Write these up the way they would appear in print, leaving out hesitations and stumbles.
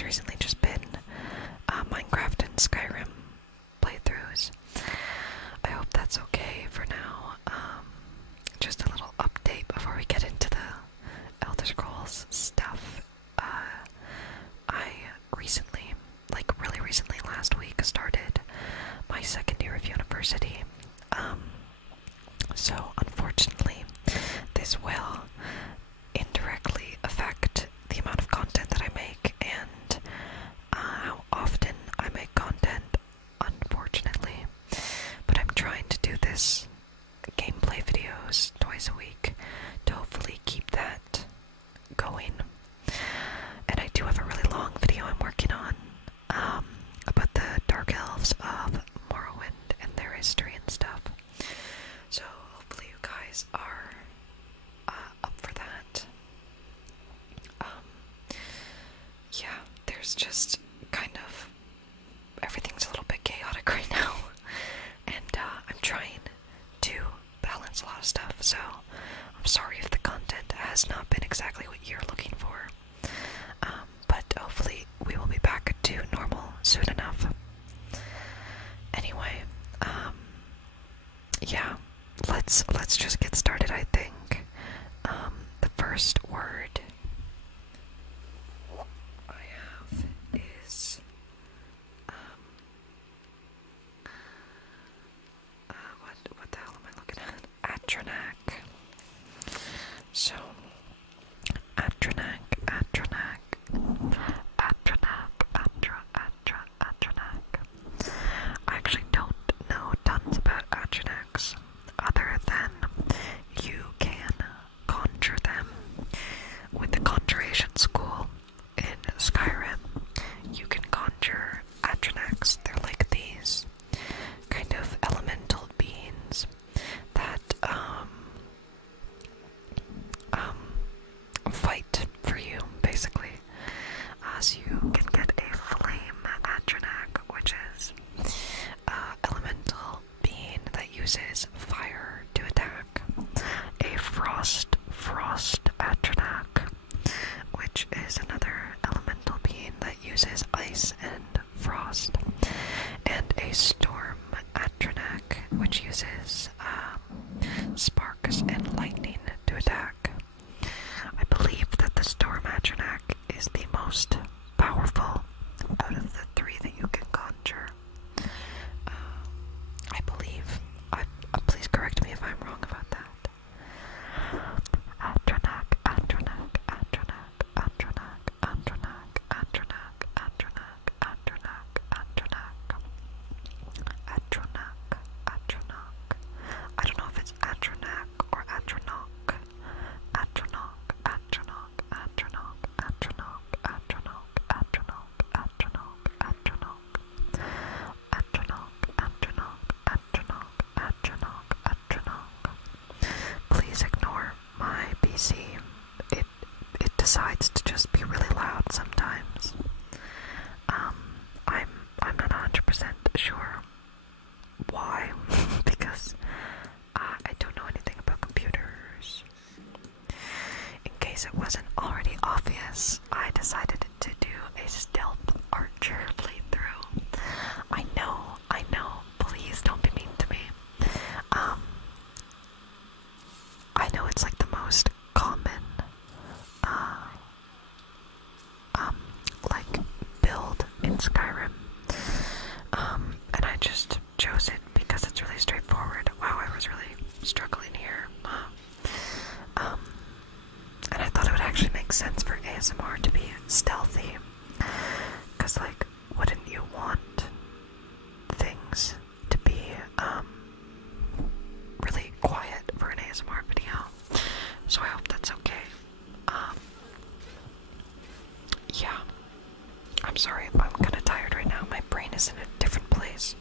has recently just been Minecraft and Skyrim playthroughs. I hope that's okay for now. Just a little update before we get into the Elder Scrolls stuff. I recently, like really recently, last week, started my second year of university. So unfortunately, this will indirectly affect the amount of content that I make and how often I make content, unfortunately. But I'm trying to do this gameplay videos twice a week to hopefully keep that going. And I do have a really long video I'm working on about the Dark Elves of Morrowind and their history and stuff. So hopefully you guys are up for that. Yeah, there's just kind of everything's a little bit chaotic right now, and I'm trying to balance a lot of stuff, so I'm sorry if the content has not been exactly what you're looking for, but hopefully we will be back to normal soon enough. Anyway, yeah, let's just get started. I think the first word I have is what the hell am I looking at? Atronak. So Atronak. I actually don't know tons about Atronachs, other than you can conjure them with the conjuration school in Skyrim. You can conjure Atronachs. They're like these kind of elemental beings that fight for you, basically. So you can get a flame Atronach, which is elemental being that uses fire to attack. A frost Atronach, which is another elemental being that uses ice and frost. And a storm Atronach, which uses sparks and lightning to attack. I believe that the storm Atronach is the most powerful out of the three that you can conjure. I believe. Please correct me if I'm wrong about that. Atronach. I don't know if it's Atronach or Atronach. Please ignore my PC. It decides to just be really loud sometimes. I'm not 100% sure why, because I don't know anything about computers. In case it wasn't already obvious, I decided to do a stealth archer playthrough. I know, please don't be mean to me. I know it's like the most common, like, build in Skyrim, and I just chose it because it's really straightforward. Wow, I was really struggling here. And I thought it would actually make sense for ASMR to be stealthy, because, like, wouldn't you want things to be, really quiet for an ASMR video? So I hope that's okay. Yeah. I'm sorry, I'm kind of tired right now. My brain is in a different place.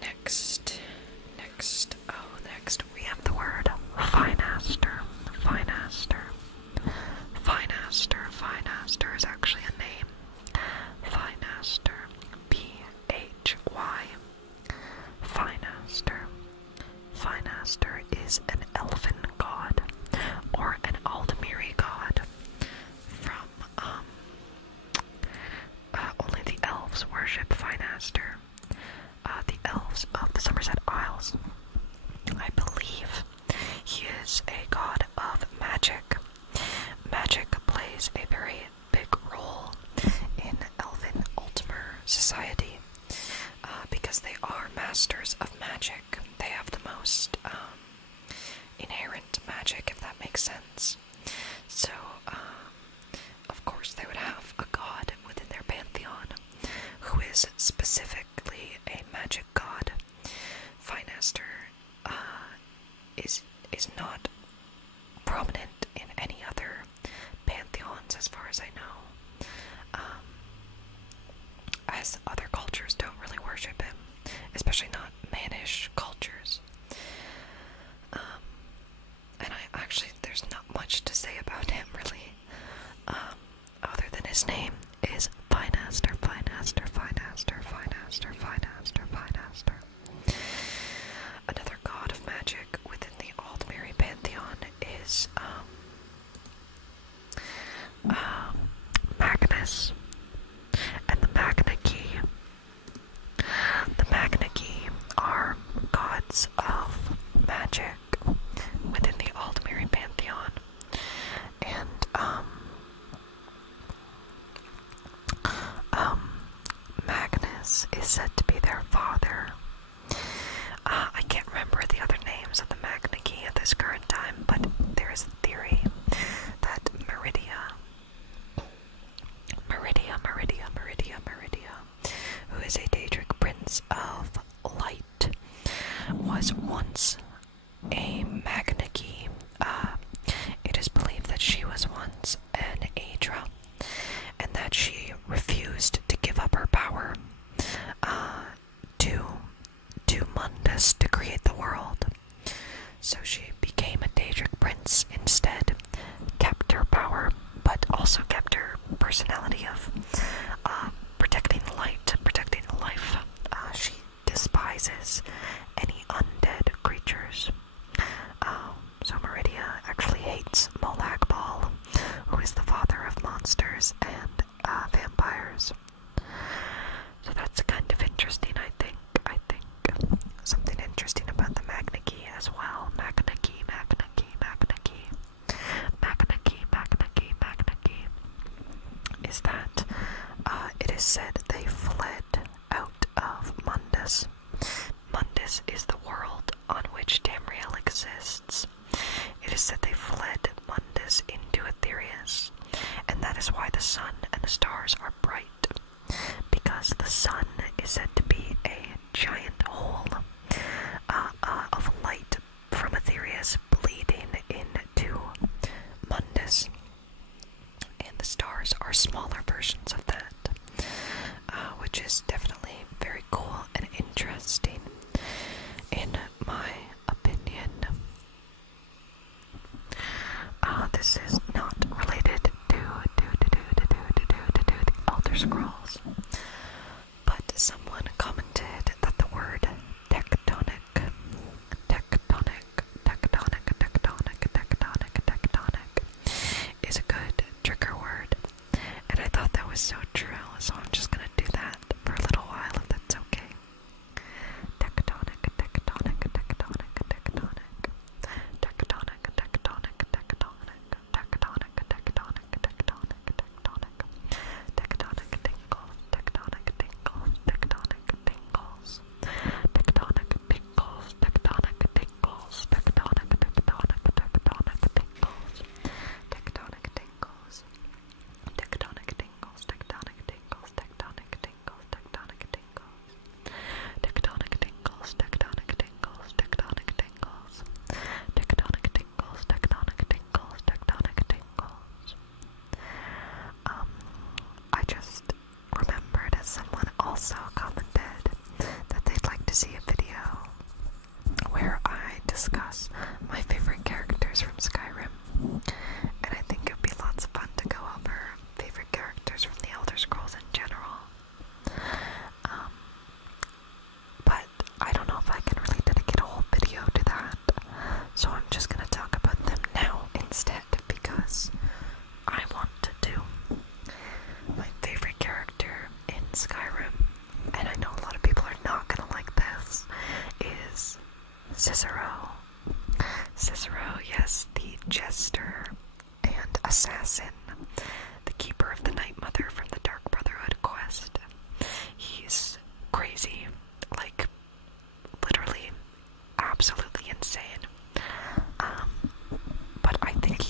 Next we have the word Finaster. Finaster is actually a name. sense. So, of course, they would have a god within their pantheon who is specifically a magic god. Finaster is not prominent in any other pantheons, as far as I know, as other cultures don't really worship him, especially not Mannish cultures. And there's not much to say about him, really, other than his name is Finaster, Finaster, Finaster, Finaster, Finaster, Finaster. Another god of magic within the Aldmeri pantheon is Magnus and the Magnaki. The Magnaki are gods of magic within the Aldmeri pantheon, and Magnus is said to be their father. I can't remember the other names of the Magnaki at this current time, but there is a theory that Meridia, who is a Daedric prince of light, was once a Magnaki. It is believed that she was once an Aedra, and that she refused to give up her power to Mundus to create the world. So she became a Daedric prince instead, kept her power, but also kept her personality of protecting the light, protecting the life. She despises any undead creatures. So Meridia actually hates Molag who is the father of monsters and vampires. So that's kind of interesting, I think. Something interesting about the Magnaki as well. Magnaki is that it is said they fled out of Mundus. Mundus is the world on which Tamriel exists. It is said they fled Mundus into Aetherius, and that is why the sun and the stars are bright, because the sun is said to be a giant hole of light from Aetherius bleeding into Mundus, and the stars are smaller versions of that, which is definitely very cool and interesting, in my opinion. This is not related to the Elder Scrolls, but someone commented that the word tectonic is a good trigger word, and I thought that was so true, so I'm just gonna do that for a little while, if that's okay. Tectonic. I just remembered someone also commented that they'd like to see a video where I discuss my favorite characters from Skyrim, and I think it'd be lots of fun to go over favorite characters from the Elder Scrolls in general. But I don't know if I can really dedicate a whole video to that, so I'm just gonna talk about them now instead, because I want to do my favorite character in Skyrim, and I know a lot of people are not gonna like this, is Cicero. Cicero, yes, the jester and assassin, the keeper of the Night Mother from the Dark Brotherhood quest. He's crazy, like, literally absolutely insane. But I think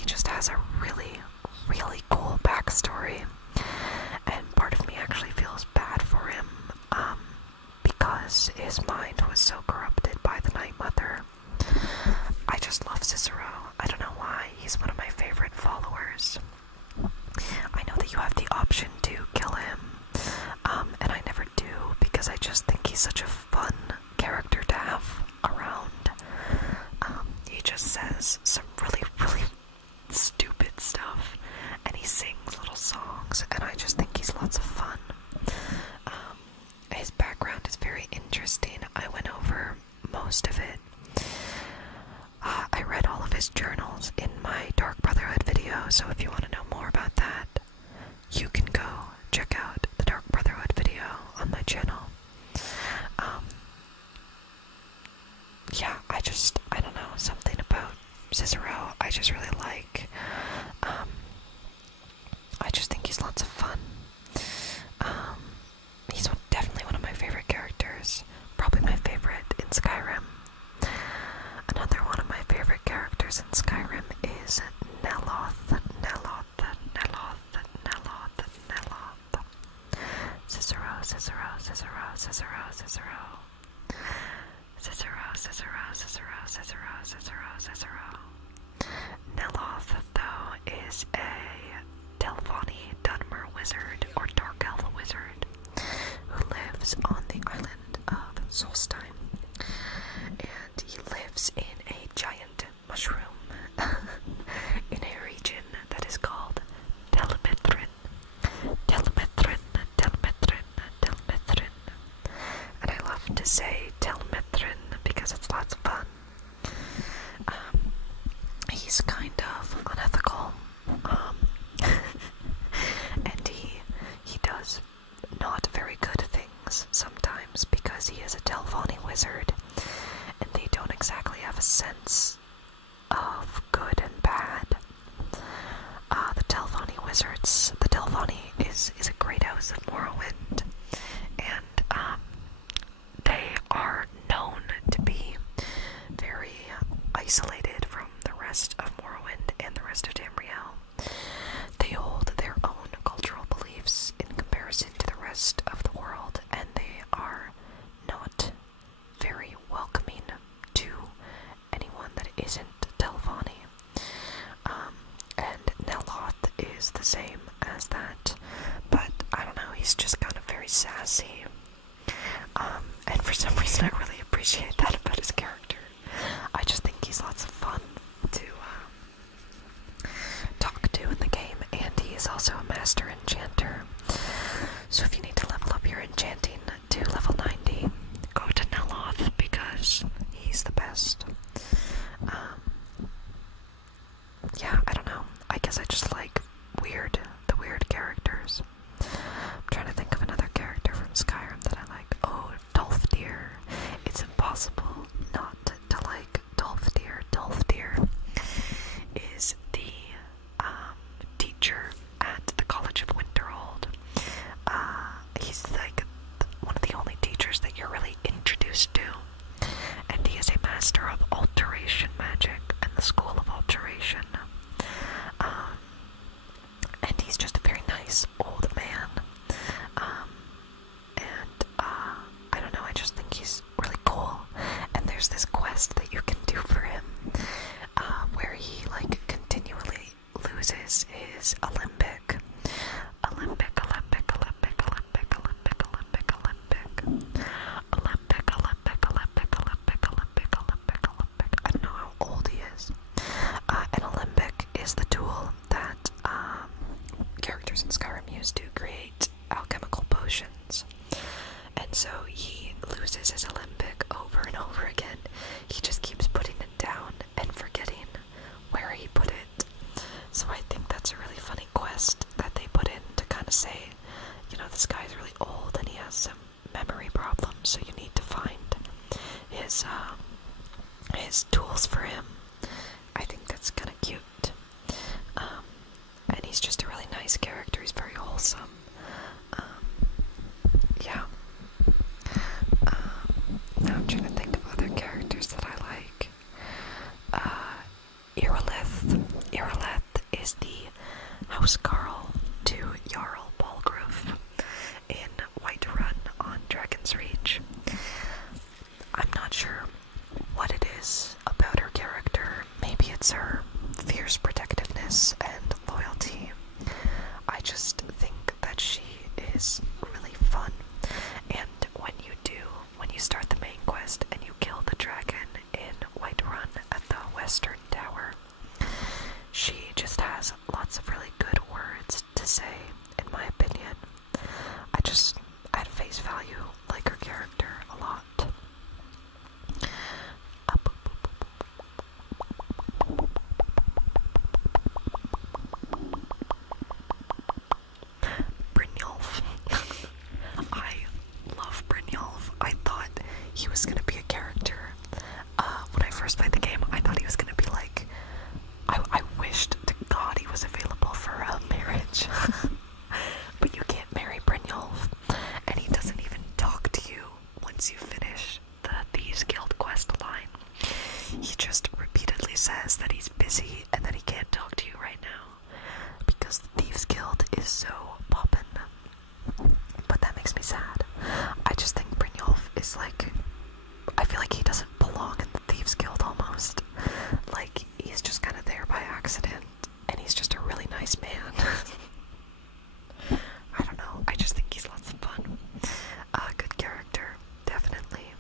does some really, really stupid stuff, and he sings little songs, and I just think he's lots of fun. His background is very interesting. I went over most of it. I read all of his journals in my Dark Brotherhood video, so if you want to know more about that, you can go check out the Dark Brotherhood video on my channel. Yeah, I don't know, something about Cicero I just really like. I just think he's lots of fun. He's definitely one of my favorite characters. Probably my favorite in Skyrim. Another one of my favorite characters in Skyrim is Neloth. Cicero. Neloth, though, is a Telvanni Dunmer wizard, or Dark Elf wizard, who lives on the island of Solstheim. And he lives in a giant mushroom in a region that is called Telmithrin. And I love to say Telmithrin because it's lots of fun. He's kind of unethical, and he does not very good things sometimes because he is a Telvanni wizard, and they don't exactly have a sense of good and bad. The Telvanni wizards, the Telvanni is a great house of Morrowind, and they are known to be very isolated from the rest of Morrowind and the rest of Tamriel. They hold their own cultural beliefs in comparison to the rest of the world, and they are not very welcoming to anyone that isn't Telvanni. And Neloth is the same as that, but I don't know, he's just kind of very sassy. And for some reason I really appreciate that about his character. I just think he's lots of fun to talk to in the game, and he is also a master enchanter. So if you need to level up your enchanting to level 90, go to Neloth because he's the best. Yeah, I don't know. I guess I just like the weird characters. I'm trying to think of another character from Skyrim that I like. Oh, Dolfdir. It's impossible not to like Dolfdir. Dolfdir is the teacher at the College of Winterhold. He's like one of the only teachers that you're really introduced to, and he is a master of alteration magic and the School of Alteration. And he's just a very nice old man. I don't know, I just think he's really cool. And there's this quest that you can do for him, where he like continually loses his Olympic. I don't know how old he is. An Olympic is the tool that characters in Skyrim use to create alchemical potions. And so he loses his Olympic over and over again. He just keeps putting it down and forgetting where he put it. So I think that's a really funny quest that they put in to kind of say, you know, this guy's really old and he has some memory problems, so you need to find his tools for him. I think that's kind of cute. And he's just a really nice character. He's very wholesome. Yeah. Now I'm trying to think of other characters that I like. Irileth is the housecarl to Jarl Balgrove in Whiterun on Dragon's Reach. I'm not sure what it is about her character. Maybe it's her fierce protectiveness and loyalty. I just think that she is really fun. And when you start the main quest and you kill the dragon in Whiterun at the Western Tower, has lots of really good words to say, in my opinion. I just, at face value, like her character a lot. Brynjolf. I love Brynjolf. I thought he was gonna be a character. When I first played the game, I thought he was gonna be like, I wished to God he was available for a marriage. But you can't marry Brynjolf, and he doesn't even talk to you once you finish the Thieves Guild quest line. He just repeatedly says that he's busy and that he can't talk to you right now because the Thieves Guild is so poppin'. But that makes me sad. I just think Brynjolf is like, I feel like he doesn't belong in the Thieves Guild almost. Like, he's just kind of there by accident, and he's just a really nice man. I don't know, I just think he's lots of fun. Good character, definitely.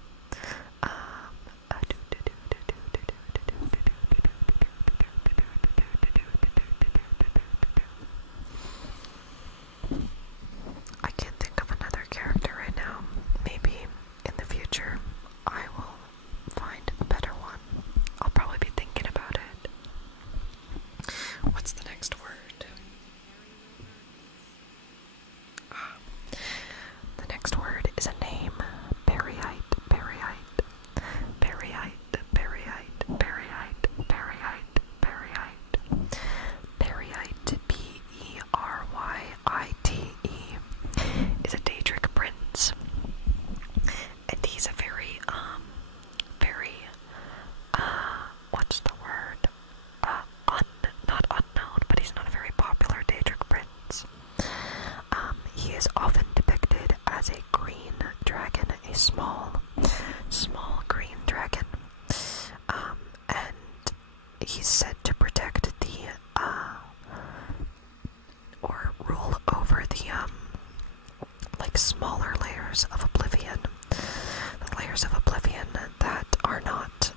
I can't think of another character right now. Maybe in the future I will find a better one. I'll probably be thinking about it. What's the next word? The next word is a name. Berryite, Berryite, Berryite, Berryite, Berryite, Berryite, Berryite, Berryite, Beryite, is a Daedric prince, and he's a very, what's the word? Not unknown, but he's not a very popular Daedric prince. He is often depicted as a green dragon, a small green dragon, and he's said to protect or rule over the, like, smaller layers of oblivion. The layers of oblivion that are not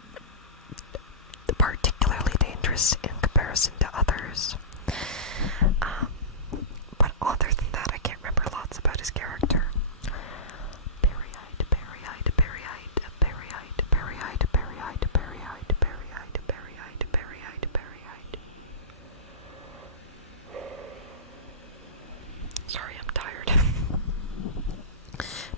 particularly dangerous in comparison to others. But other than that, I can't remember lots about his character. Berryite, Berryite, Berryite, Berryite, Berryite, Berryite, Berryite, Berryite, Berryite, Berryite, Berryite. Sorry, I'm tired.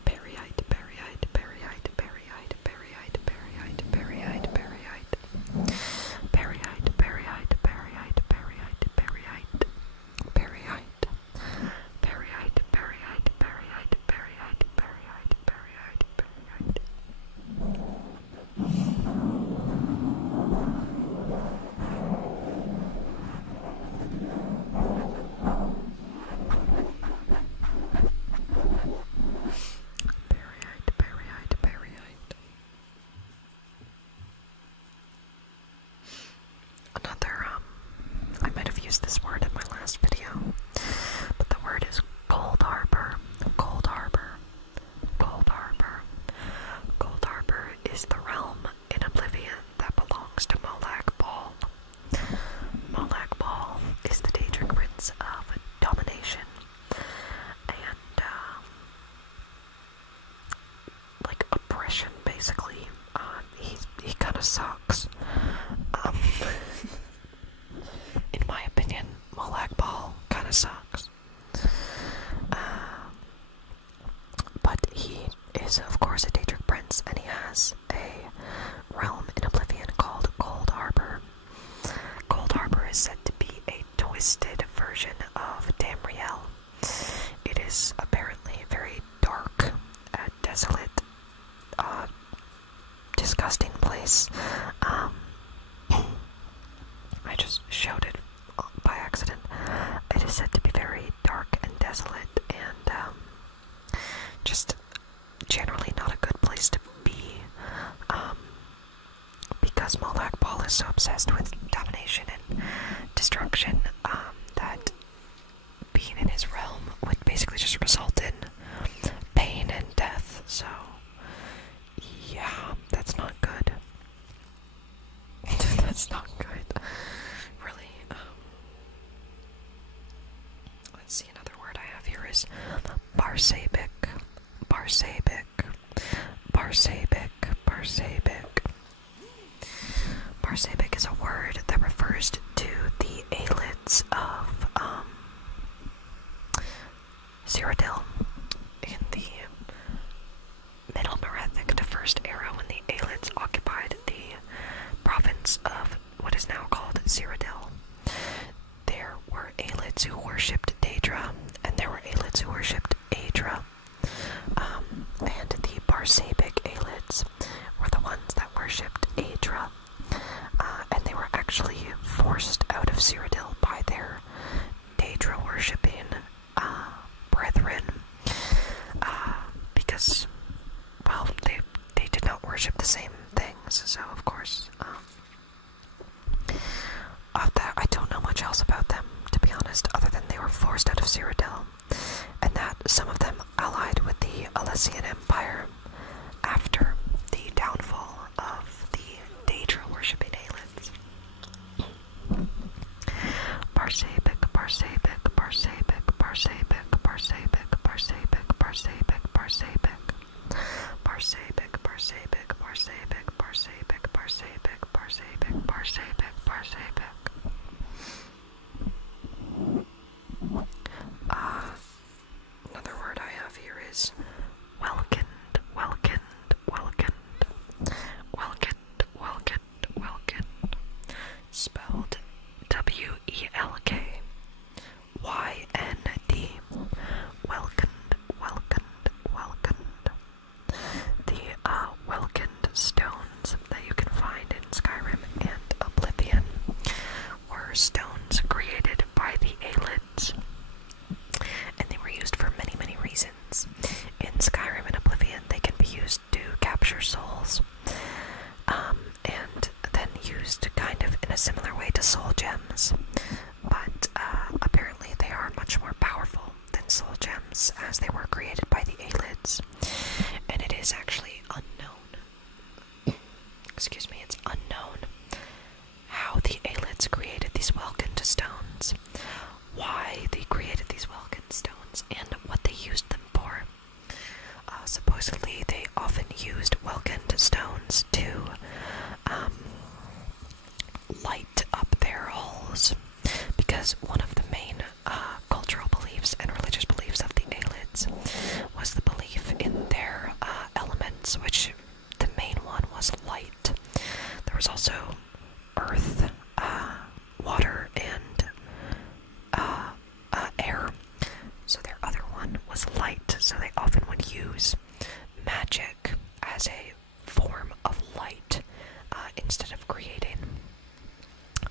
Berryite, Berryite, Berryite, Berryite, Berryite, Berryite, Berryite, Berryite. Berryite, Berryite, Berryite, Berryite, Berryite, Berryite. Berryite, Berryite, Berryite, Berryite, Berryite, Berryite, Berryite. Berryite, Berryite, Berryite. Another, I might have used this word in my last video, but the word is Cold Harbor. Cold Harbor. Cold Harbor. Cold Harbor is the realm in Oblivion that belongs to Molag Bal. Molag Bal is the Daedric prince of domination, and, like, oppression, basically. He kind of sucks. In my opinion, Molag Bal kind of sucks. But he is, of course, a Daedric prince, and he has a realm in Oblivion called Cold Harbor. Cold Harbor is said to be a twisted version of Tamriel. It is apparently a very dark, desolate, disgusting place. I just showed it by accident. It is said to be very dark and desolate, and just generally not a good place to be, because Molag Bal is so obsessed with domination and destruction, that being in his realm would basically just result in pain and death. So yeah, that's not good. That's not good. Really, Barsabic, Barsabic, Barsabic, Barsabic. Barsabic is a word that refers to the aelids of Cyrodiil in the Middle Merethic to First Era, when the aelids occupied the province of what is now called Cyrodiil. There were aelids who worshipped Daedra, and there were aelids who worshipped Aedra. And the Barsabic aelids were the ones that worshipped Aedra. And they were actually forced out of Cyrodiil by their Daedra worshipping brethren. Because, well, they did not worship the same things, so of course, of that, I don't know much else about them, to be honest, other than they were forced out of Cyrodiil, and that some of them allied with the Alessian Empire after the downfall of the Daedra-worshipping aelids. Barsabic, Barsabic, Barsabic, Barsabic, Barsabic, Barsabic, Barsabic, Barsabic. Barsabic, Barsabic, Barsabic, Barsabic, Barsabic, Barsabic, Barsabic, Barsabic. Another word I have here is welkind, welkind, welkind, welkind, welkind, welkind. Spelled W-E-L-K. Y-N-D. Welkind, welkind, welkind. The welkind stones that you can find in Skyrim and Oblivion were stones created by the aelids, and they were used for many, many reasons. In Skyrim and Oblivion, they can be used to capture souls, and then used kind of in a similar way to soul gems, but apparently they are much more powerful than soul gems, as they were created by the aelids, and it is actually unknown, excuse me, it's unknown how the aelids created these welkind stones, why they created these welkind stones, and what they used them for. Supposedly they often used welkind stones to light up their halls, because one of the main cultural beliefs and religious beliefs of the aelids was the belief in their elements, which the main one was light. There was also earth, water, and air. So their other one was light, so they often would use magic as a form of light instead of creating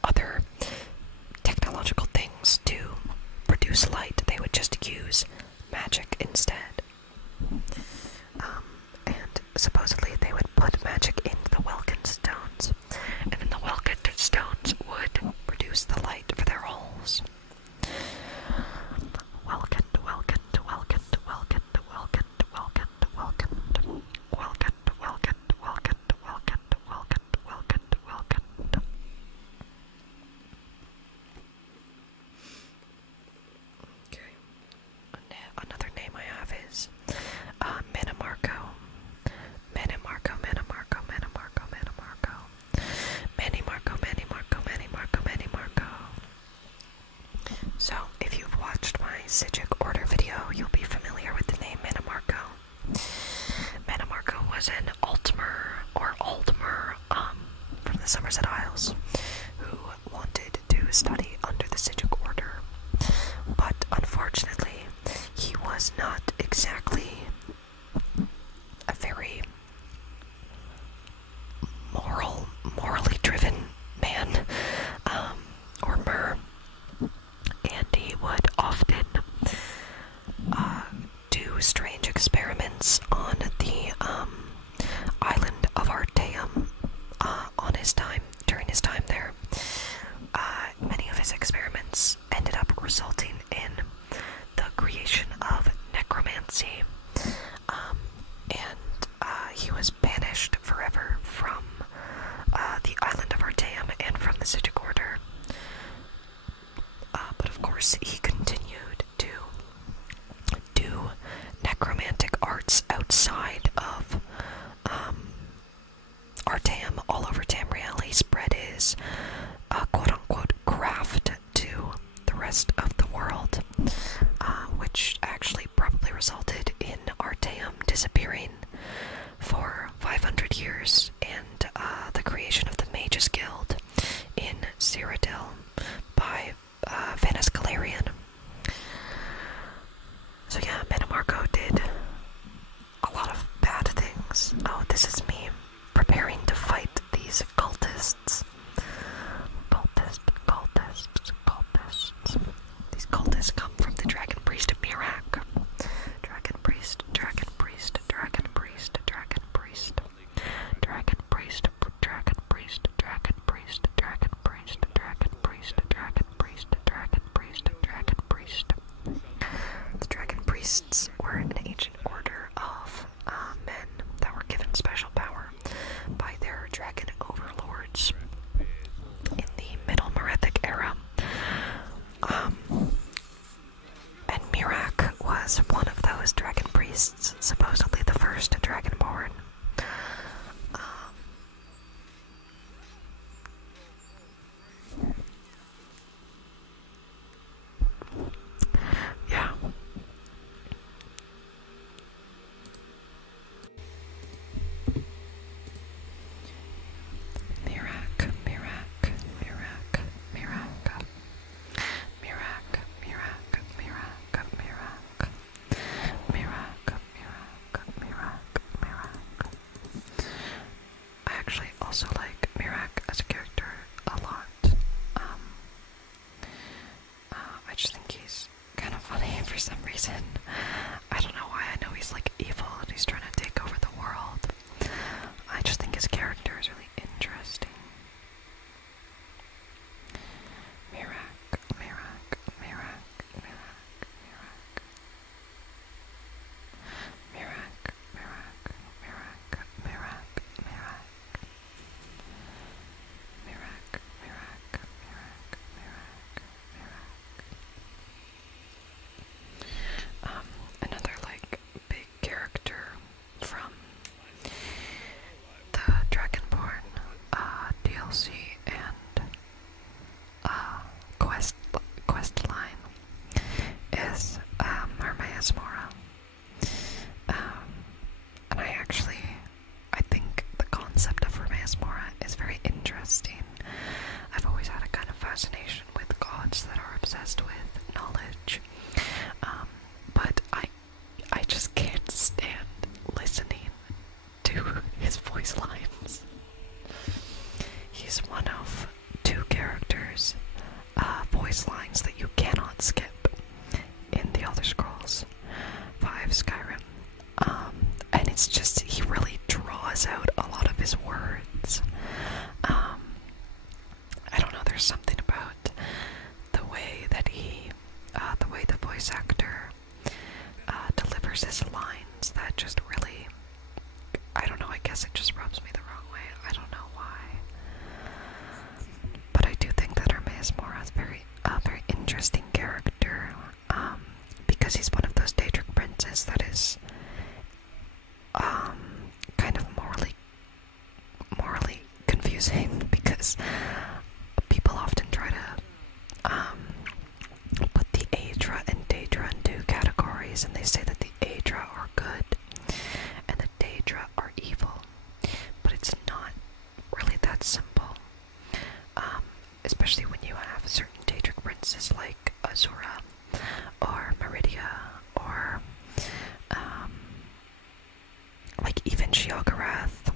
other technological things to produce light. They would just use magic instead. And supposedly they would put magic into the welkind stones, and then the welkind stones would produce the light for their halls. Welkind, welkind, welkind, welkind, welkind, welkind, welkind, welkind, welkind, welkind, welkind, welkind, welkind, welkind. Okay. Another name I have is Manamarco. Manamarco, Manamarco, Manamarco, Manamarco. Manimarco, Manimarco, Manimarco, Manimarco. So, if you've watched my Sigic Order video, you'll be familiar with the name Manamarco. Manamarco was an Altmer, or Aldmer, from the Somerset Isles, who wanted to study under the Sigic Order, but unfortunately, he was not exactly a very morally driven man, or mer, and he would often do strange experiments on the island of Artaeum during his time there. Many of his experiments ended up resulting in the creation of necromancy, and he was banished forever from the island of Artaeum and from the Sigic Order. But of course, he continued to do Cyrodiil by Vanessa Galarian. So yeah, Manamarco did a lot of bad things. Oh, this is me preparing to fight these cultists. Cultists. These cultists come from the Dragon Priest of Mirak. Dragon Priest. The Dragon Priests were an ancient order of men that were given special power by their dragon overlords in the Middle Merethic era. And Mirak was one of those dragon priests, supposedly the first dragonborn. Yeah. I actually also like Mirak as a character a lot. I just think he's kind of funny for some reason. I don't know why. I know he's like evil and he's trying to take over the world. I just think his character is really interesting. Mirak. Another like big character from the Dragonborn DLC and quest line is Hermaeus Mora. And I think the concept of Hermaeus Mora is very interesting. I've always had a kind of fascination with gods that are obsessed with knowledge. But I just can't stand listening to his voice lines. He's one of two characters, voice lines that you cannot skip in the Elder Scrolls V Skyrim. And it's just, he really draws out a lot of his words. I don't know, there's something about the way that the way the voice actor delivers his lines that just really, I don't know, I guess it just rubs me the wrong way. I don't know why. But I do think that Hermaeus Mora is a very interesting character, because he's one of those Daedric princes that is kind of morally confusing, because people often try to put the Aedra and Daedra in two categories, and they say that the Aedra are good and the Daedra are evil, but it's not really that simple, especially when you have certain Daedric princes like Azura or Meridia or like even Sheogorath.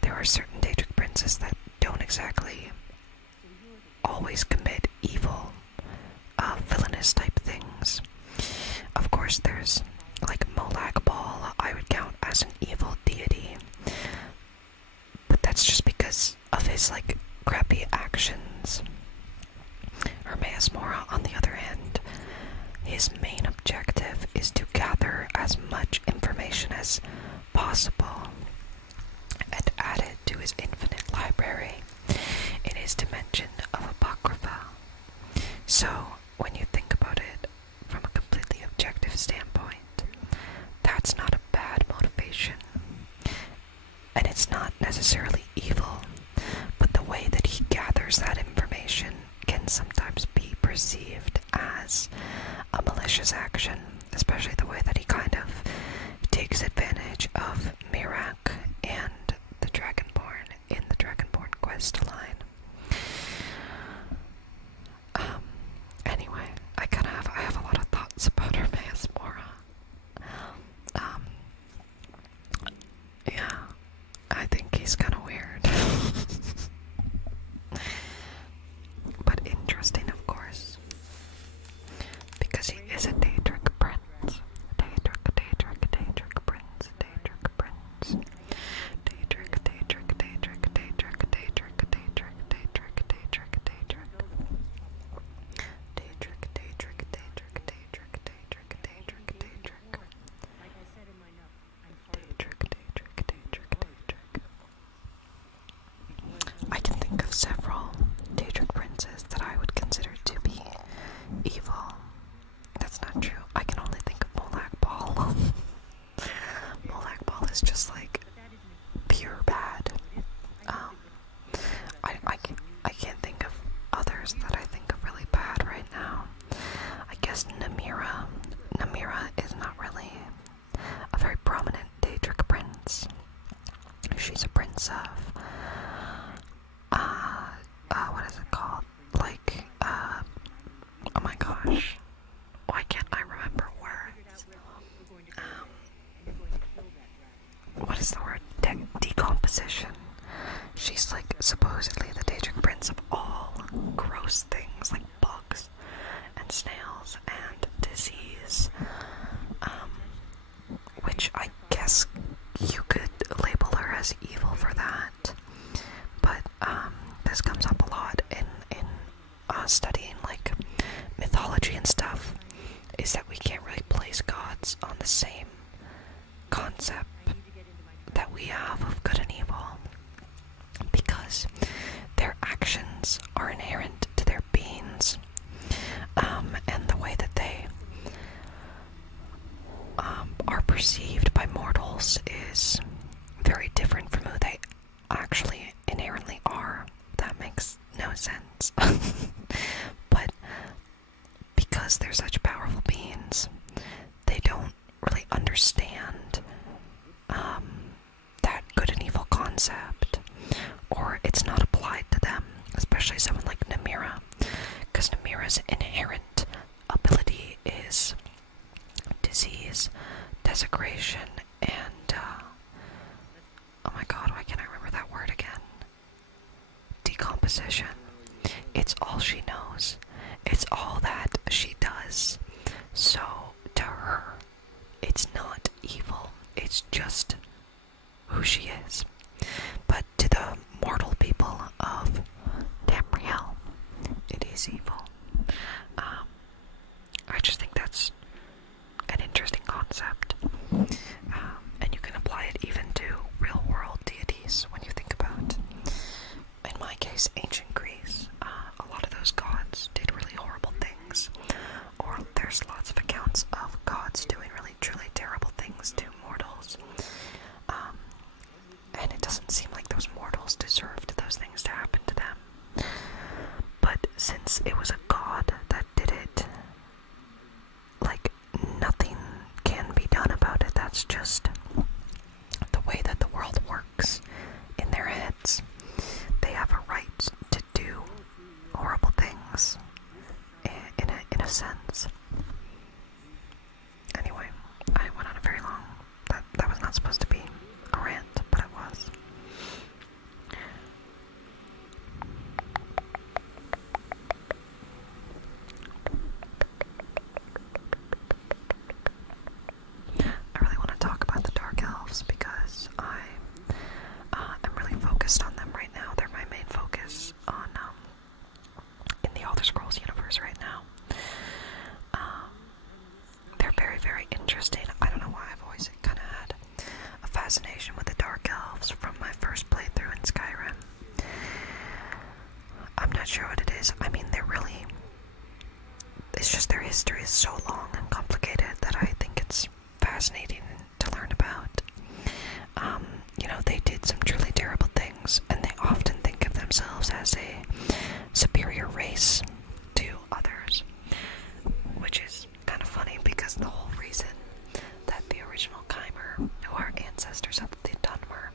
There are certain Daedric princes that don't exactly always commit evil, villainous type things. Of course, there's like Molag Bal, I would count as an evil deity, but that's just because of his like crappy actions. Hermaeus Mora, on the other hand, his main objective is to gather as much information as possible and add it to his infinite library in his dimension of Apocrypha. So, when you think about it from a completely objective standpoint, that's not a bad motivation. And it's not necessarily evil, but the way that he gathers that information can sometimes be perceived as a malicious action, especially the way that he kind of takes advantage of Mirak and the Dragonborn in the Dragonborn quest line. he's kind of weird. But interesting, of course. Because he is a Daedric prince. Daedric prince. I can think of several Daedric princes that I would consider to be evil. That's not true. I can only think of Molag Bal. Molag Bal is just like pure bad. I can't think of others that I think of really bad right now. I guess Namira. Namira is not really a very prominent Daedric prince. She's a prince of what is it called? Like, oh my gosh. Why can't I remember words? What is the word? Decomposition. She's like supposedly the Daedric prince of all gross things like bugs and snails and disease. Which I guess you could label her as evil for that. But this comes up a lot in studying like mythology and stuff, is that we can't really place gods on the same concept that we have of good and evil, because their actions are inherent to their beings, and the way that they are perceived by mortals is very different from who they actually inherently are. That makes no sense. But because they're such powerful beings, they don't really understand that good and evil concept, or it's not applied to them, especially someone like Namira, because Namira's inherent ability is disease, desecration, and oh my god, why can't I remember that word again? Decomposition. It's all she knows. It's all that she does. So, to her, it's not evil. It's just who she is. But to the mortal people of Tamriel, it is evil. I just think that's an interesting concept. And you can apply it even to real-world deities when you think about, in my case, ancient Greece. A lot of those gods did really horrible things. Or there's lots of accounts of gods doing really, truly terrible things to mortals. And it doesn't seem like those mortals deserved those things to happen to them. But since it was a god that did it, like, nothing can be done about it. That's just the way that the world works in their heads. They have a right to do horrible things, in a sense. Anyway, I went on a very long, that was not supposed to be a rant, but it was. I really want to talk about the Dark Elves because I'm really focused on them right now. They're my main focus on in the Elder Scrolls universe right now. They're very, very interesting. I don't know why I've always kind of had a fascination with the Dark Elves from my first playthrough in Skyrim. I'm not sure what it is. I mean, they're really... It's just their history is so long and complicated that I think it's fascinating to learn about. You know, they did some truly terrible things, and they often think of themselves as a superior race to others, which is kind of funny because the whole reason that the original Chimer, who are ancestors of the Dunmer,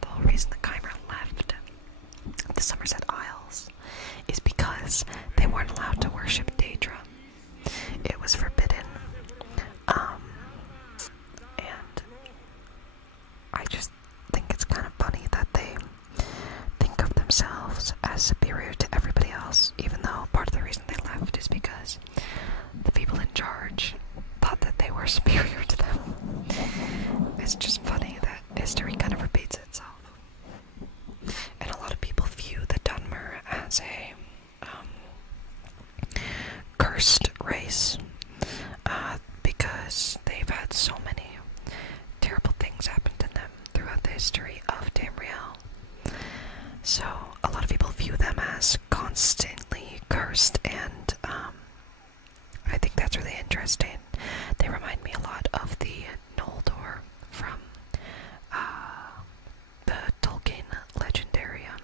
the whole reason the Chimer left the Somerset Isles is because they weren't allowed to worship Daedra. It was forbidden. And I just think it's kind of funny that they because the people in charge thought that they were superior to them. It's just funny that history kind of repeats itself. And a lot of people view the Dunmer as a cursed race because they've had so many terrible things happen to them throughout the history of Tamriel. So a lot of people view them as constantly cursed, and I think that's really interesting. They remind me a lot of the Noldor from the Tolkien Legendarium.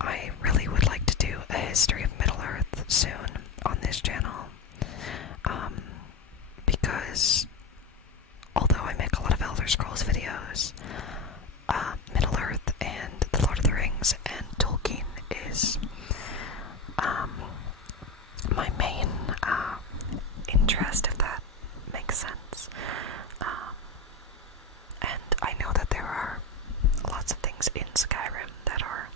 I really would like to do a history of Middle-earth soon on this channel, because although I make a lot of Elder Scrolls videos, Middle-earth and The Lord of the Rings and Tolkien is my main interest, if that makes sense. And I know that there are lots of things in Skyrim that are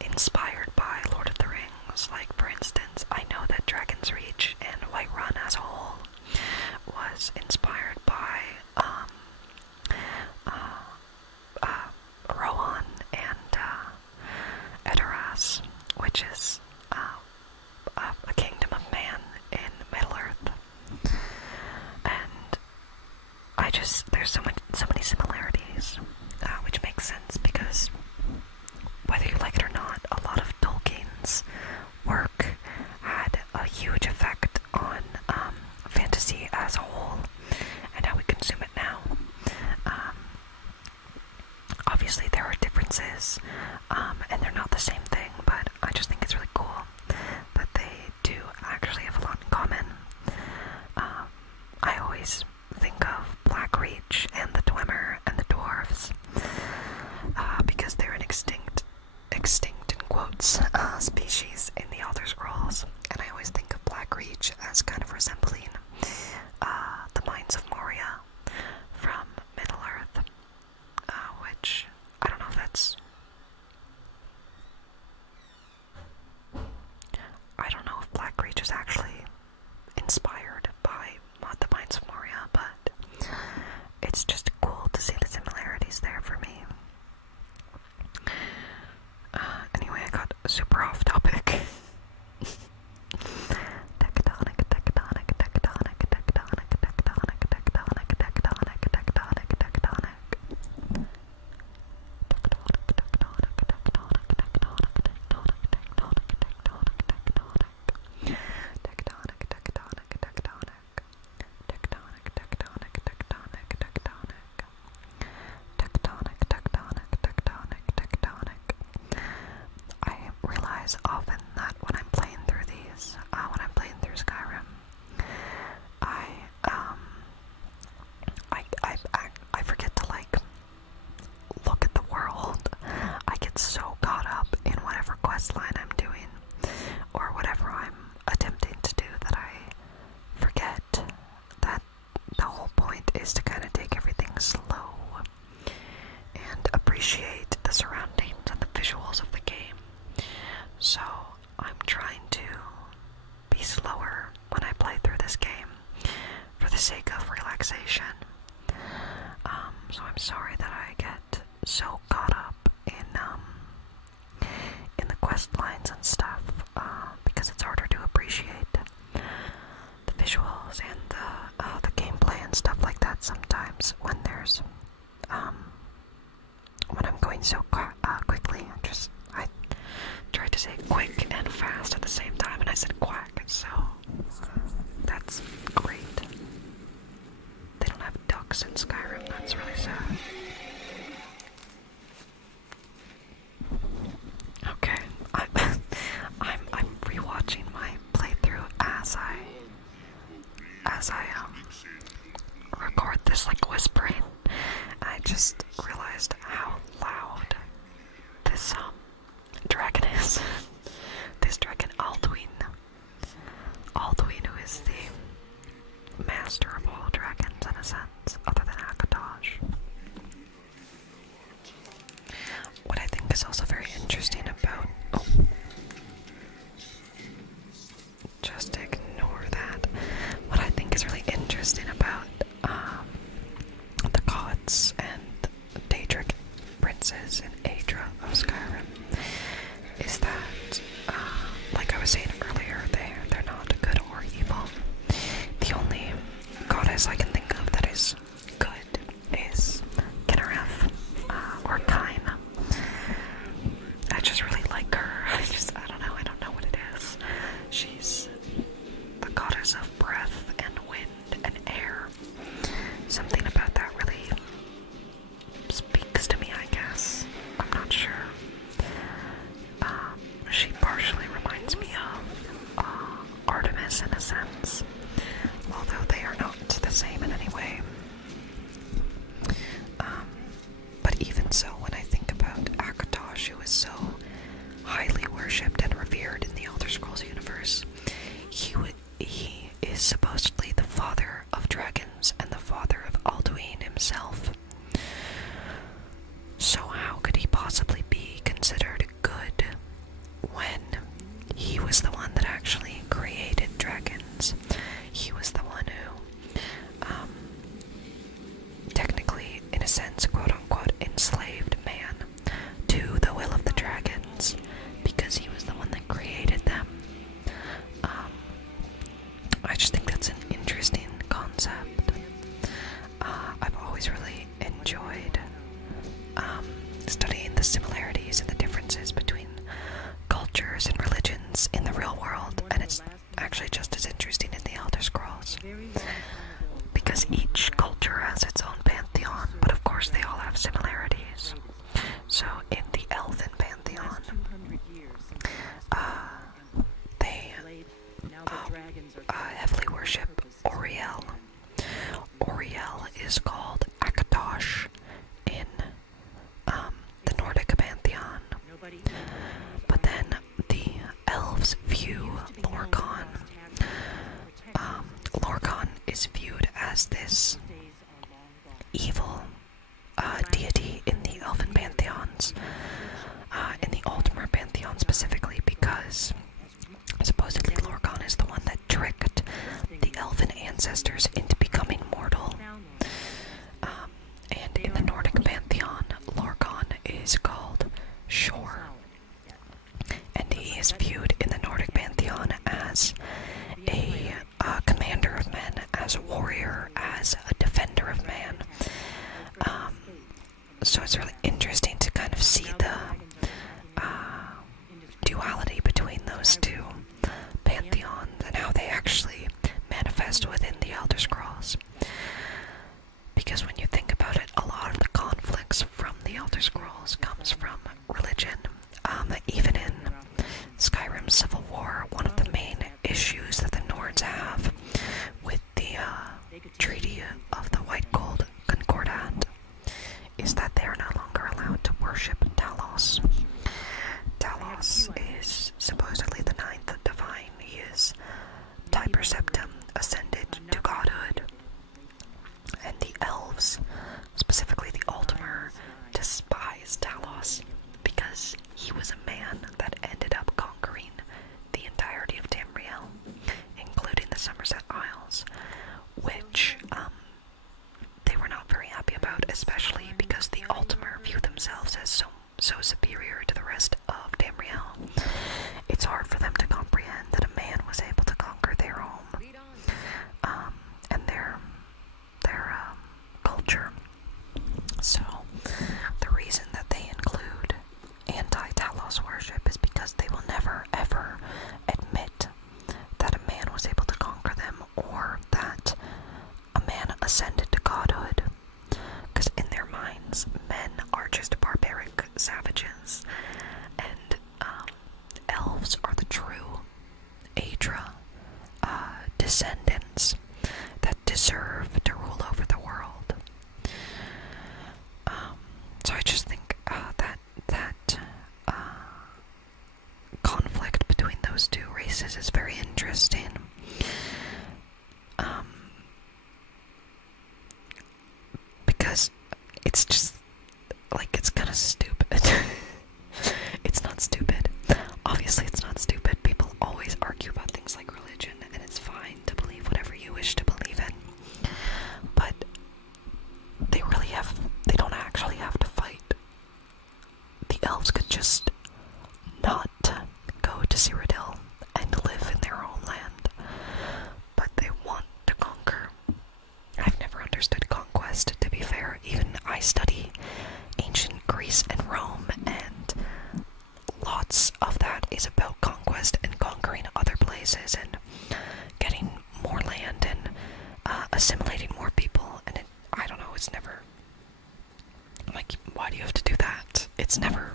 inspired by Lord of the Rings. Like, for instance, I know that Dragon's Reach and Whiterun as a whole was inspired by Rohan and Edoras, which is a kingdom of man in Middle-earth. And there's so many similarities, which makes sense because whether you like it or not, a lot of Tolkien's work had a huge effect on fantasy as a whole and how we consume it now. Obviously there are differences, and they're not the same thing, but I just think it's really cool that they do actually have a lot in common. I always think of Blackreach and the Dwemer and the dwarves, because they're an extinct in quotes, species in the Elder Scrolls, and I always think of Blackreach as kind of resembling the Mines of Moria from Middle-earth, which I don't know if that's... I don't know if Blackreach is actually inspired by the Mines of Moria, but it's just cool to see the similarities there for me. Anyway, I got super off topic. Often that when I'm playing through these, when I'm playing through Skyrim, I forget to like look at the world. I get so caught up in whatever quest line I'm doing or whatever I'm attempting to do that I forget that the whole point is to kind of take everything slow and appreciate the surroundings and the visuals of the game. So I'm trying to be slower when I play through this game for the sake of relaxation. So I'm sorry that I get so caught up in the quest lines and stuff, because it's harder to appreciate the visuals and the gameplay and stuff like that sometimes when there's when I'm going so quickly. I tried to say quick and fast at the same time, and I said quack, so that's great. They don't have ducks in Skyrim, that's really sad. Okay, I'm rewatching my playthrough as I record this, like, whispering, cultures and religions in the real world, and it's actually just as interesting in the Elder Scrolls. Because each culture has its own pantheon, but of course they all have similarities. So in the Elven pantheon, they heavily worship Oriel. Oriel is called Akatosh in the Nordic pantheon. But then the elves view Lorkhan. Lorkhan is viewed as this evil deity in the elven pantheons, in the Ultimate pantheon specifically, because supposedly Lorkhan is the one that tricked the elven ancestors into becoming mortal. And in the Nordic pantheon, Lorkhan is called Shor. And he is viewed in the Nordic pantheon as a commander of men, as a warrior, as a defender of man. So it's really interesting to kind of see the duality between those two pantheons and how they actually manifest within the Elder Scrolls. Because when you think about it, a lot of the conflicts from the Elder Scrolls comes from religion. Even in Skyrim Civil War, one of the main issues that the Nords have with the Treaty of the White Gold Concordat is that they are no longer allowed to worship Talos. Talos is supposedly the ninth divine. He is Tiber Septim, ascended to godhood. And the elves, specifically the Ultimar, despise Talos because he was a man that ended up conquering the entirety of Tamriel, including the Somerset Isles, which they were not very happy about, especially because the Ultimar view themselves as so superior to the rest of Tamriel. It's hard for them to comprehend that a man was able to conquer their home and their culture. So the reason that they include anti-Talos worship is because they will never ever admit that a man was able to conquer them, or that a man ascended to godhood. Because in their minds, men are just barbaric savages, and elves are the true Aedra descendants that deserve to rule over the world. So I just think that conflict between those two races is very interesting. Because it's just, like, it's kind of stupid. It's not stupid. Obviously it's not stupid. People always argue about things like religion, and it's fine to believe whatever you wish to believe in. But they don't actually have to fight. The elves could just not go to Cyrodiil and live in their homeland. But they want to conquer. I've never understood conquest, to be fair. Even I study ancient Greece and Rome, and lots of that is about conquest and conquering other places and getting more land and assimilating more people. And I don't know, it's never, like, why do you have to do that? It's never,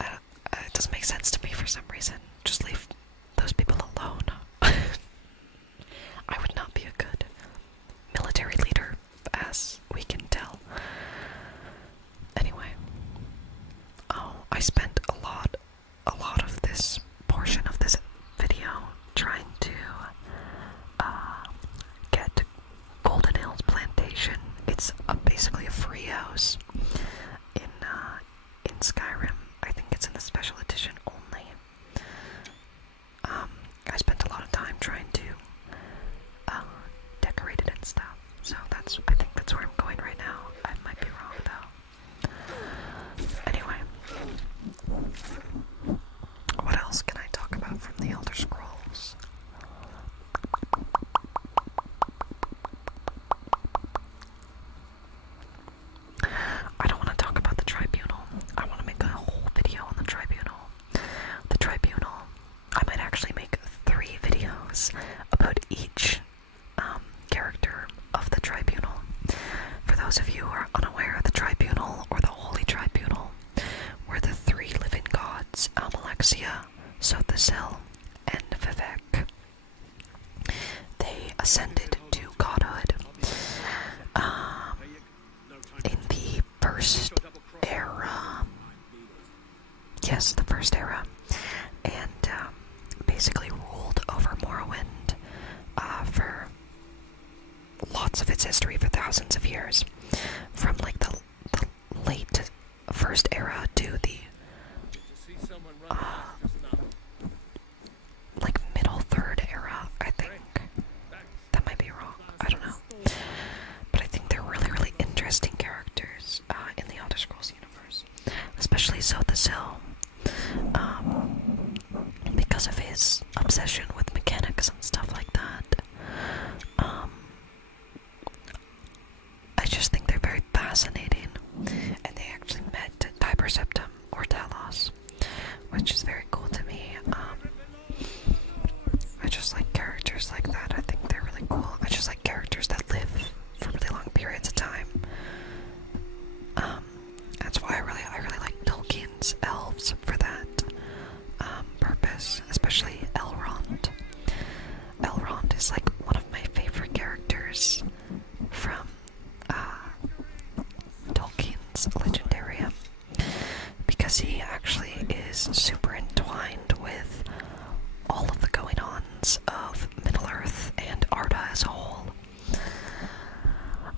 it doesn't make sense to me for some reason. Just leave those people alone. I would not be a good military leader, as we can tell. Anyway, I spent a lot of this portion of this video trying to get Golden Hills Plantation. It's basically a free house in Skyrim. I think it's in the special edition only. I spent a lot of time trying to decorate it and stuff. So I think that's where I'm going right now. I might be wrong though. Anyway, what else Yggdrasil and Vivek. They ascended to godhood in the first era. Yes, the first era. And basically ruled over Morrowind for lots of its history for thousands of years. From like the late first era to the like middle third era, I think. That might be wrong. I don't know. But I think they're really, really interesting characters in the Elder Scrolls universe. Especially Zothazil. Because of his obsession with mechanics and stuff like that. I just think they're very fascinating. And they actually met Tiber Septim or Talos, which is very cool to me. I just like characters like that. I think they're really cool. I just like characters that live for really long periods of time. That's why I really like Tolkien's elves for that purpose, especially Elrond. Elrond is like one of my favorite characters from Tolkien's Legendarium, because he actually is super entwined with all of the going-ons of Middle-earth and Arda as a whole.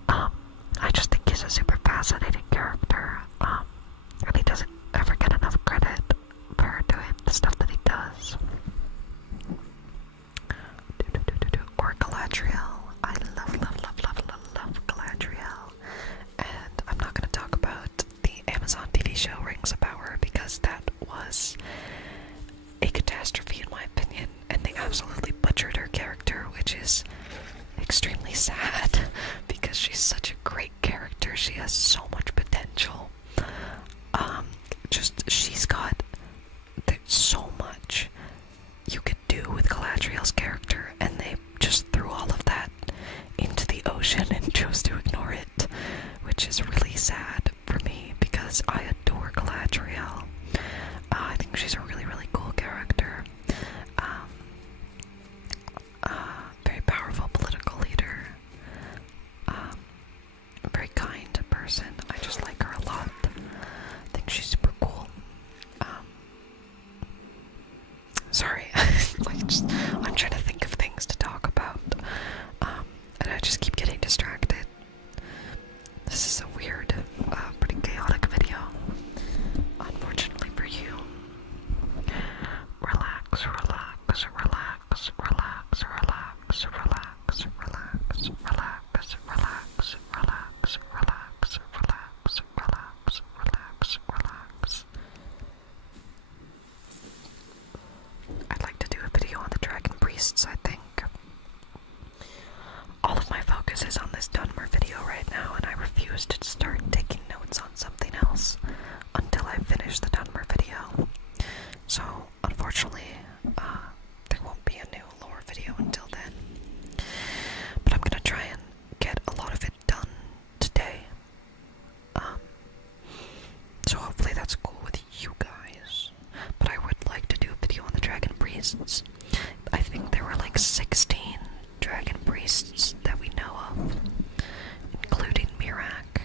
I just think he's a super fascinating character, and he doesn't ever get enough credit for doing the stuff that he does. Or Galadriel. I love Galadriel. And I'm not going to talk about the Amazon TV show Rings of Power, because that was a catastrophe in my opinion, and they absolutely butchered her character, which is extremely sad, because she's such a great character. She has so much potential. She's got so much you could do with Galadriel's character, and they just threw all of that into the ocean and chose to ignore it, which is really sad for me, because I adore Galadriel. I think she's a really, really cool character. Very powerful political leader. A very kind person. I just like her a lot. I think she's super cool. Sorry, I'm trying to think of things to talk about, and I just keep getting distracted. This is a weird, pretty chaotic video, unfortunately for you. Relax, relax, relax, relax, relax, relax, relax, relax, relax, relax, relax, relax, relax, relax, relax. I'd like to do a video on the Dragon Priests, I think. All of my focus is on this Dunmer video right now, and I refuse to start taking notes on something else until I finish the Dunmer video. So, unfortunately, there won't be a new lore video until then. But I'm gonna try and get a lot of it done today. So hopefully that's cool with you guys. But I would like to do a video on the Dragon Priests. I think there were like 16 Dragon Priests that we know of, including Mirak.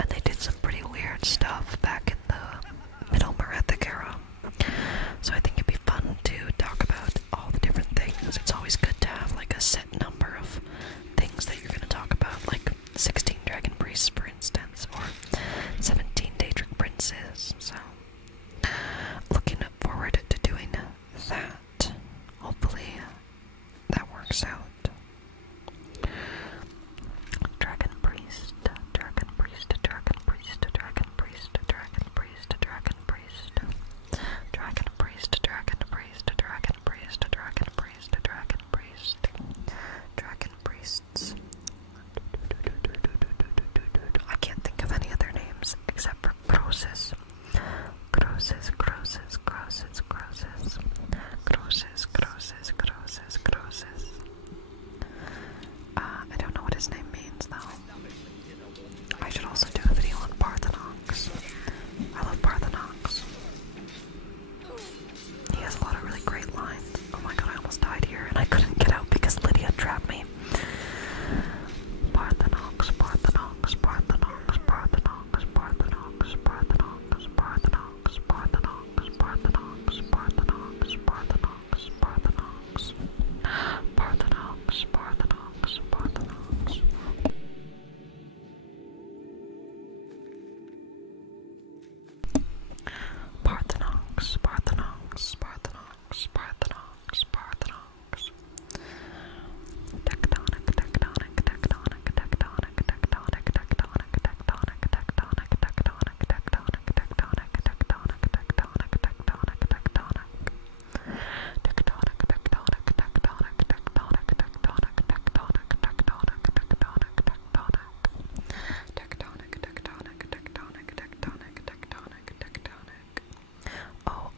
And they did some pretty weird stuff back in the Middle Merethic era. So I think it'd be fun to talk about all the different things. It's always good to have like a set number of things that you're going to talk about, like 16 Dragon Priests, for instance, or 17 Daedric Princes. So, looking forward to doing that. Hopefully, that works out.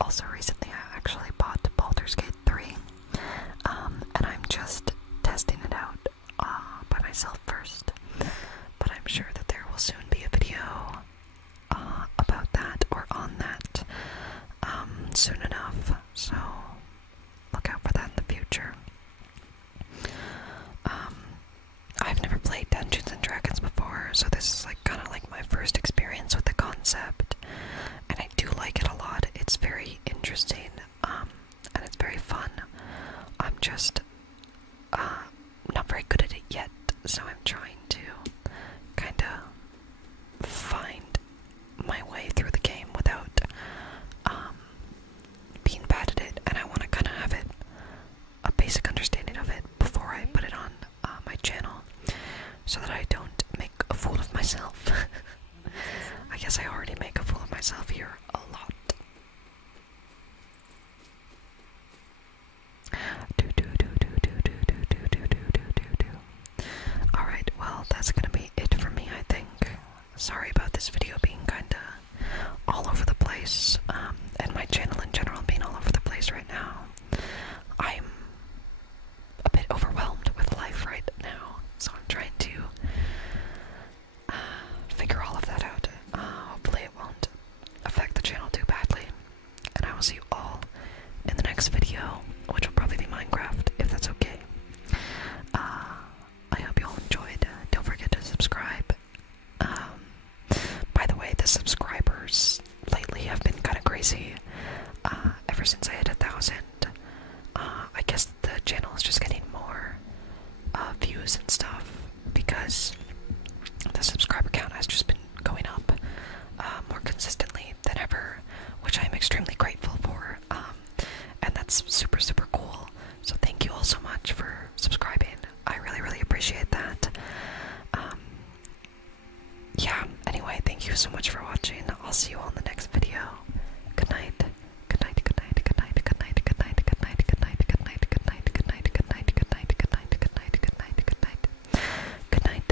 also recently I actually bought Baldur's Gate 3, and I'm just testing it out by myself first, but I'm sure that there will soon be a video about that or on that soon enough, so look out for that in the future. I've never played Dungeons and Dragons before, so this is like kind of like my first experience with the concept, and I do like it a lot. It's very interesting, and it's very fun. I'm just not very good at it yet, so I'm trying to kind of find my way through the game without being bad at it, and I want to kind of have it, a basic understanding of it before I put it on my channel, so that I don't make a fool of myself. I guess I already make a fool of myself here a lot. Alright, well, that's gonna be it for me, I think. Sorry about this video being kinda all over the place, and my channel in general being all over the place right now. I'm a bit overwhelmed with life right now, so I'm trying to figure all of that out. Hopefully it won't affect the channel too badly, and I will see you all in the next video, which will probably be Minecraft, if that's okay. I hope you all enjoyed. Don't forget to subscribe. By the way, the subscribers lately have been kind of crazy. Ever since I hit 1,000, I guess the channel is just getting more views and stuff, because the subscriber count has just been going up more consistently than ever, which I'm extremely grateful for, and that's super, super cool. So thank you all so much for subscribing. I really, really appreciate that. Yeah, anyway, thank you so much for watching. I'll see you all in the next video. Good night. Good night, good night, good night, good night, good night, good night, good night, good night, good night, good night, good night, good night, good night, good night, good night, good night. Good night.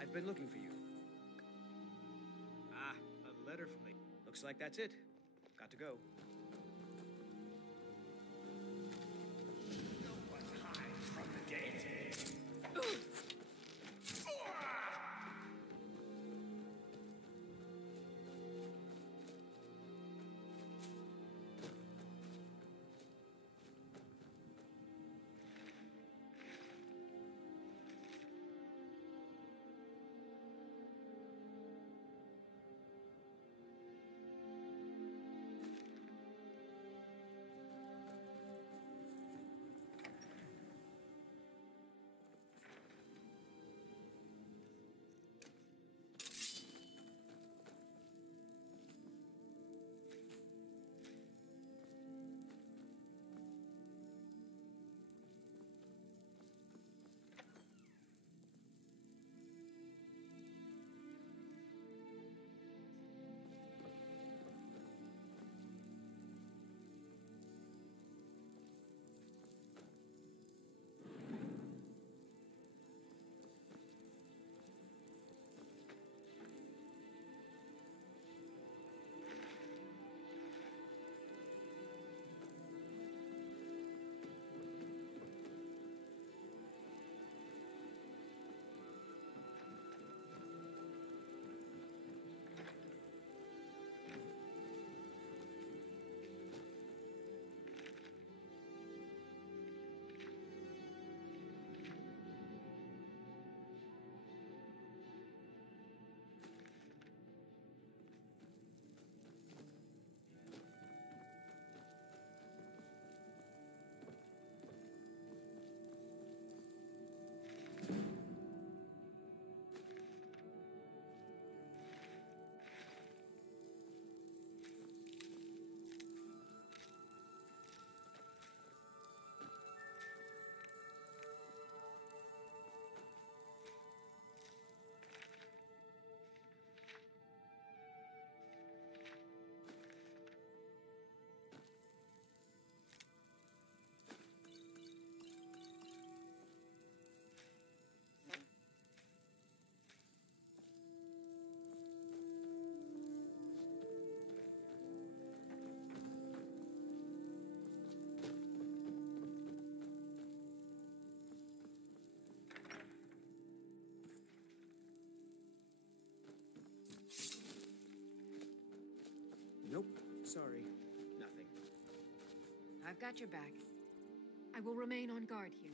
I've been looking for you. Ah, a letter from me. Looks like that's it. Got to go. No one hides from the dead. I've got your back. I will remain on guard here.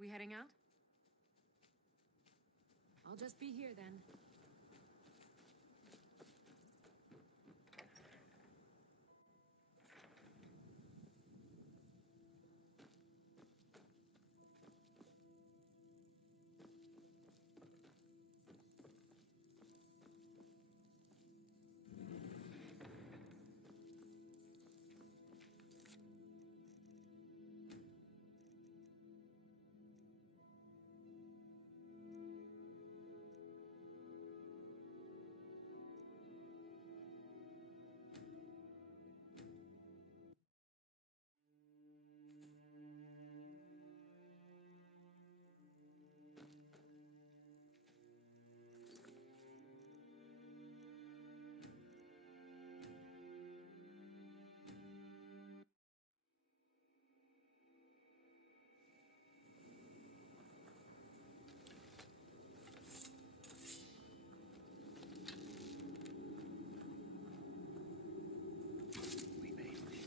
We heading out? I'll just be here then.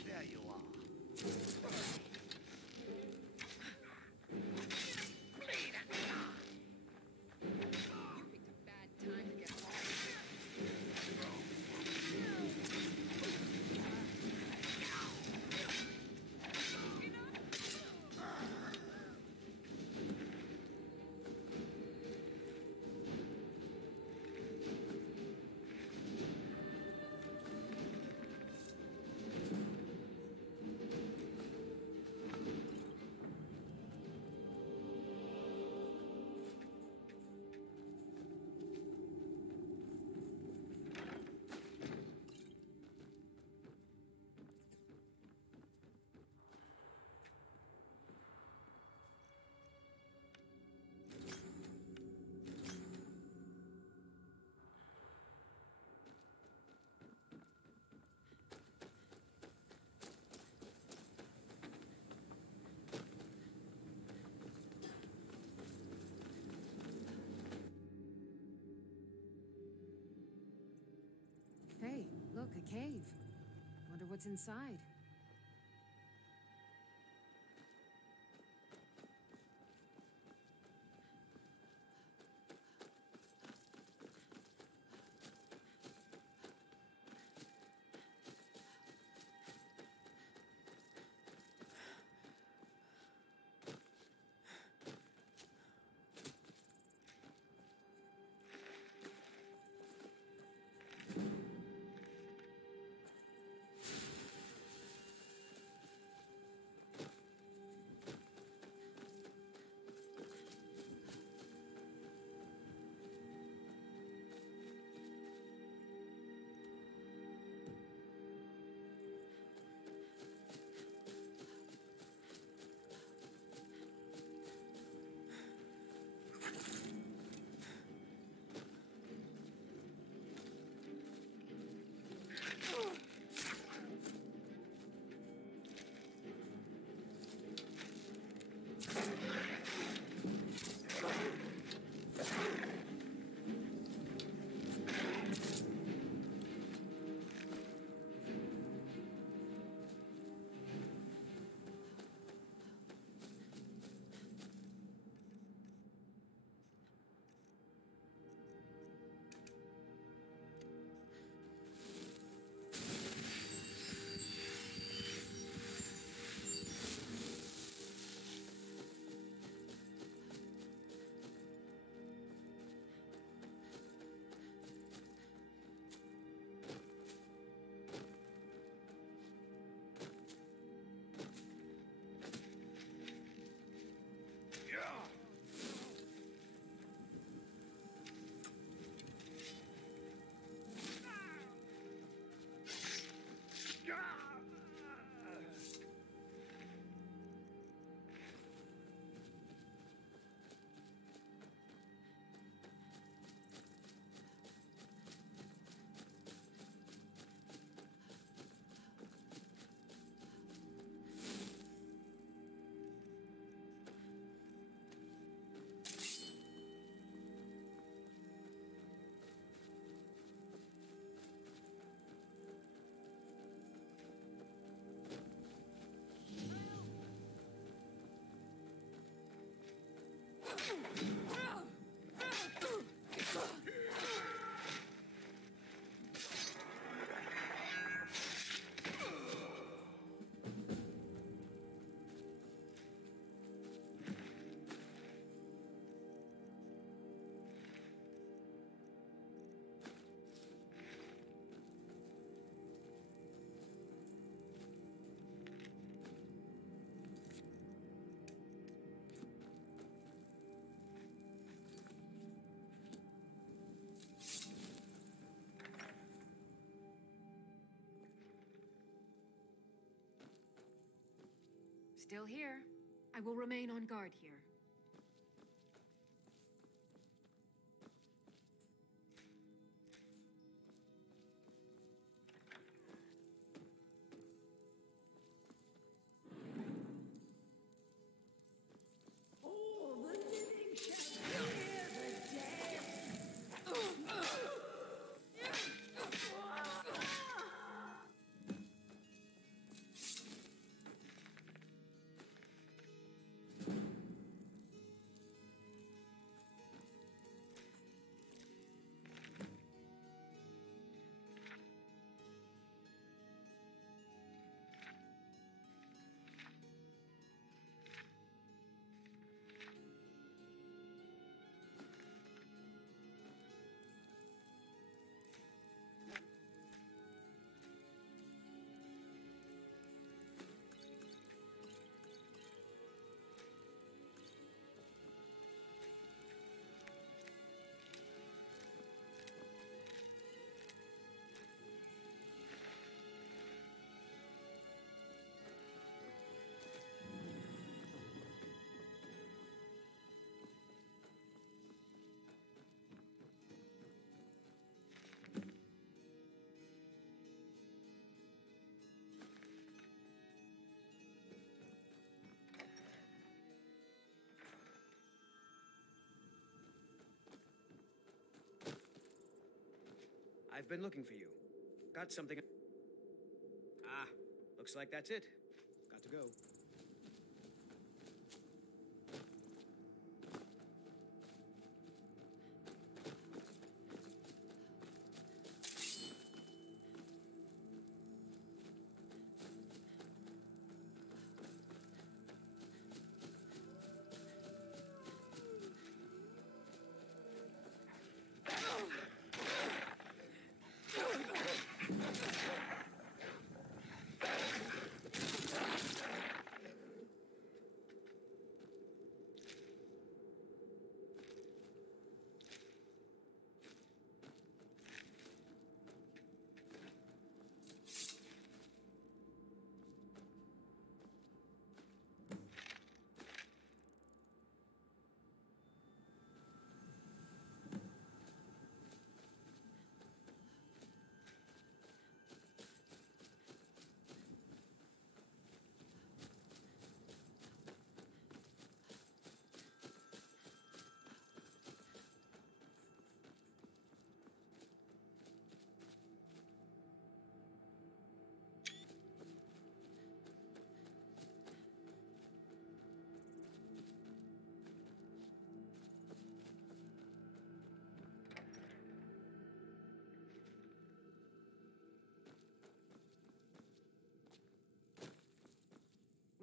There you are. You picked a bad time to get home. Hey, look, a cave. Wonder what's inside. Still here. I will remain on guard here. All the living shall hear the dead. I've been looking for you. Got something. Ah, looks like that's it. Got to go.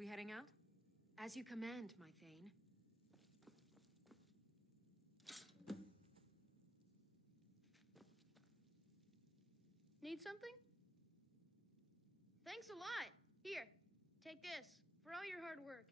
We heading out? As you command, my Thane. Need something? Thanks a lot. Here, take this for all your hard work.